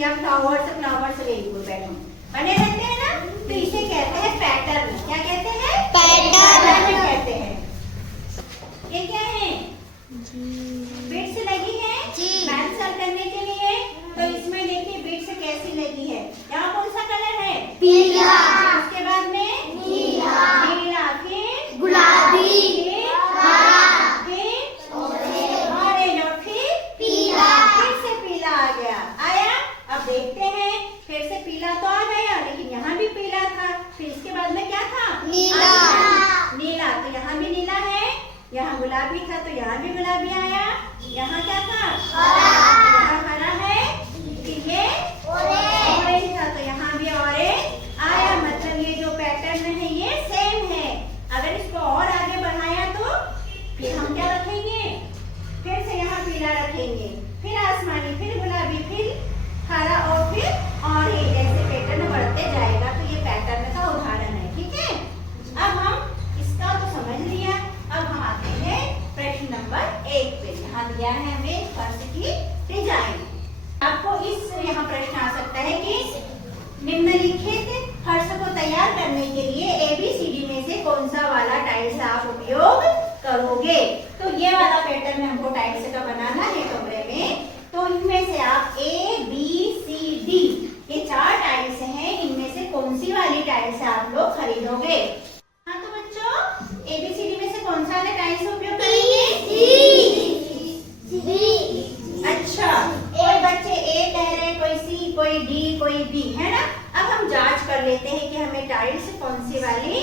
या flowers very good बैठो बने रहते हैं ना, तो इसे कहते हैं पैटर्न। क्या कहते हैं? पैटर्न कहते हैं। ये क्या है? बिट्स लगी है मैथ सॉल्व करने के लिए। तो इसमें देखिए बिट्स कैसी लगी है। यहाँ कौन सा कलर है? पीला। उसके बाद में नीला, फिर गुलाबी, देखते हैं फिर से पीला तो आ गया, लेकिन यहाँ भी पीला था। फिर इसके बाद में क्या था? नीला। तो यहाँ भी नीला है। यहाँ गुलाबी था तो यहाँ भी गुलाबी आया। यहाँ क्या था? यहाँ हरा है। फिर ये ऑरेंज था तो यहाँ भी ऑरेंज आया। मतलब ये जो पैटर्न है ये सेम है। अगर इसको और आगे बढ़ाया तो फिर हम क्या रखेंगे? फिर से यहाँ पीला रखेंगे, फिर आसमानी, फिर गुलाबी, फिर हरा और फिर ऑरेंज। ऐसे पैटर्न बढ़ते जाएगा। तो ये पैटर्न का उदाहरण है। ठीक है, अब हम इसका तो समझ लिया। अब हम आते हैं प्रश्न नंबर 1 पे। यहाँ दिया है हमें फर्श की डिजाइन। आपको इस यहाँ प्रश्न आ सकता है कि निम्नलिखित फर्श को तैयार करने के लिए ABCD में से कौन सा वाला टाइल्स आप उपयोग करोगे? तो ये वाला पैटर्न हमको टाइल्स का बनाना है कमरे में। तो इनमें से आप ABCD ये 4 टाइल्स हैं, इनमें से कौन सी वाली टाइल्स आप लोग खरीदोगे? हाँ तो बच्चों ABCD में से कौन सा वाला टाइल्स उपयोग करेंगे? अच्छा, कोई बच्चे A कह रहे, कोई C, कोई D, कोई B, है ना। अब हम जांच कर लेते हैं कि हमें टाइल्स कौन सी वाली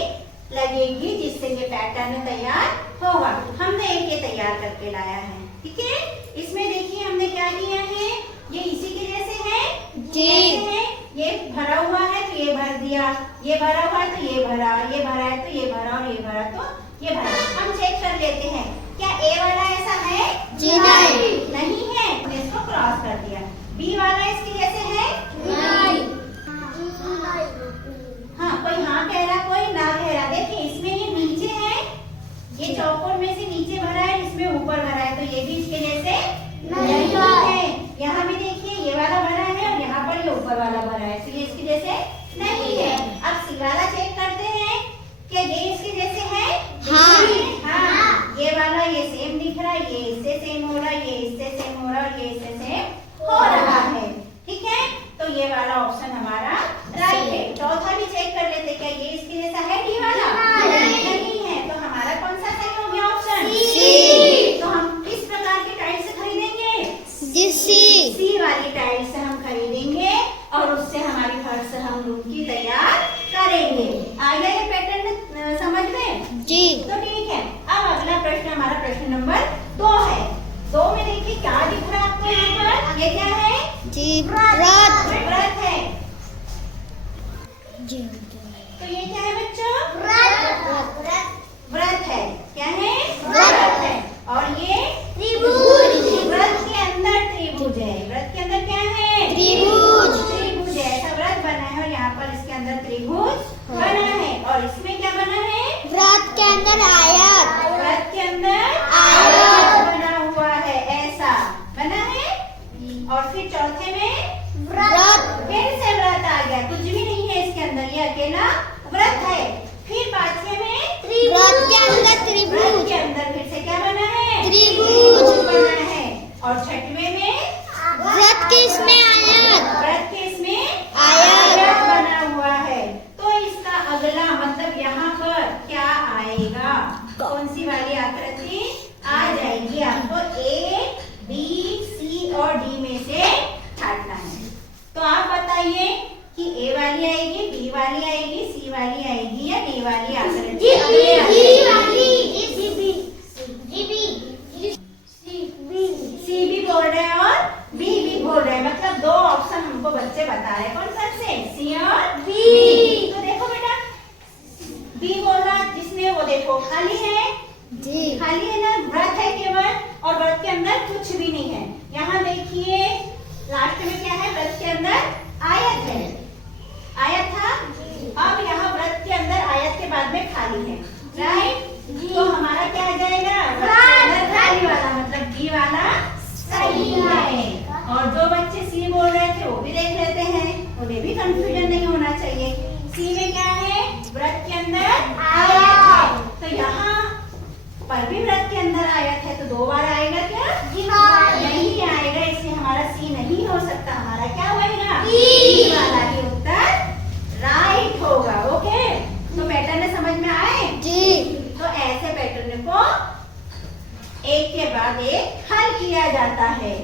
लगेगी जिससे ये पैटर्न तैयार होगा। हमने एक ये तैयार करके लाया है। ठीक है, इसमें देखिए हमने क्या किया है, ये इसी के जैसे है जी। ये भरा हुआ है तो ये भर दिया, ये भरा हुआ है तो ये भरा, ये भरा है तो ये भरा, और ये भरा तो ये भरा। हम चेक कर लेते हैं क्या A वाला ऐसा है? जी नहीं है, तो इसको क्रॉस कर दिया। B वाला इसके जैसे है? नहीं। हाँ, कोई हाँ कह रहा, कोई ना कह रहा। देखिए इसमें ये नीचे है, ये चौकोर में से नीचे भरा है, इसमें ऊपर भरा है, तो ये भी इसके जैसे नहीं है। यहाँ भी देखिए ये वाला भरा है और यहाँ पर ये ऊपर वाला भरा है, तो ये इसके जैसे नहीं है। अब C वाला चेक करते हैं क्या ये इसके जैसे है? हाँ, ये वाला ये सेम दिख रहा है, ये इससे सेम हो रहा है, ये इससे सेम हो रहा है, ये इससे सेम हो रहा है। ठीक है, तो ये वाला ऑप्शन हमारा राइट है। चौथा भी चेक कर लेते क्या ये इसके जैसा है? D वाला नहीं है, तो हमारा कौन सा सही हो गया? Option C। तो हम किस प्रकार के टाइल्स खरीदेंगे? C वाली टाइल्स हम खरीदेंगे और उससे हमारी फर्श हम रूम की तैयार करेंगे। आ गया ये पैटर्न समझ में? जी। तो ठीक है, अब अगला प्रश्न हमारा प्रश्न नंबर 2 है। 2 में देखिए क्या दिख रहा है आपको यहाँ पर? ये क्या है? जी, व्रत है जी। तो ये क्या है बच्चों? व्रत है। क्या है? व्रत है। और ये त्रिभुज। व्रत के अंदर त्रिभुज है। व्रत के अंदर क्या है? त्रिभुज है। ऐसा व्रत बना है और यहाँ पर इसके अंदर त्रिभुज बना है। और इसमें क्या बना है? व्रत के अंदर आयत। व्रत के अंदर आयत बना हुआ है, ऐसा बना है। और फिर चौथे में व्रत, फिर से व्रत आ गया, कुछ भी नहीं है इसके अंदर, ये अकेला व्रत है। फिर पांचवे में व्रत के अंदर त्रिभुज। व्रत के अंदर फिर से क्या बना है? त्रिभुज बना है। और छठवे में व्रत के इसमें आयत। व्रत के इसमें आयत बना हुआ है। तो इसका अगला मतलब यहाँ पर क्या आएगा? कौन सी वाली आकृति आ जाएगी? आपको A, B, C और D में से छांटना है। तो आप बताइए कि A वाली आएगी, B वाली आएगी, C वाली आएगी या D वाली आकृति? C भी बोल रहे हैं और B भी बोल रहे हैं। मतलब 2 ऑप्शन हमको बच्चे बता रहे हैं। कौन सा से? C और B। तो देखो बेटा B बोल रहा जिसमें वो देखो खाली है जी, खाली है ना, व्रत है केवल, और व्रत के अंदर कुछ भी नहीं है। यहाँ देखिए लास्ट में क्या है? व्रत के अंदर आयत है, आयत था। अब यहाँ व्रत के अंदर आयत के बाद में खाली है, राइट। तो हमारा क्या आ जाएगा? खाली वाला मतलब बी वाला सही है। और जो बच्चे सी बोल रहे थे वो भी देख कंफ्यूजन नहीं होना चाहिए। सी में क्या है? व्रत के अंदर आयत है, तो यहाँ पर भी व्रत के अंदर आयत है, तो 2 बार आएगा क्या? नहीं आएगा, इसलिए हमारा सी नहीं हो सकता। हमारा क्या होगा? डी वाला ही उत्तर राइट होगा। ओके, तो पैटर्न समझ में आए? जी। तो ऐसे पैटर्न को एक के बाद एक हल किया जाता है।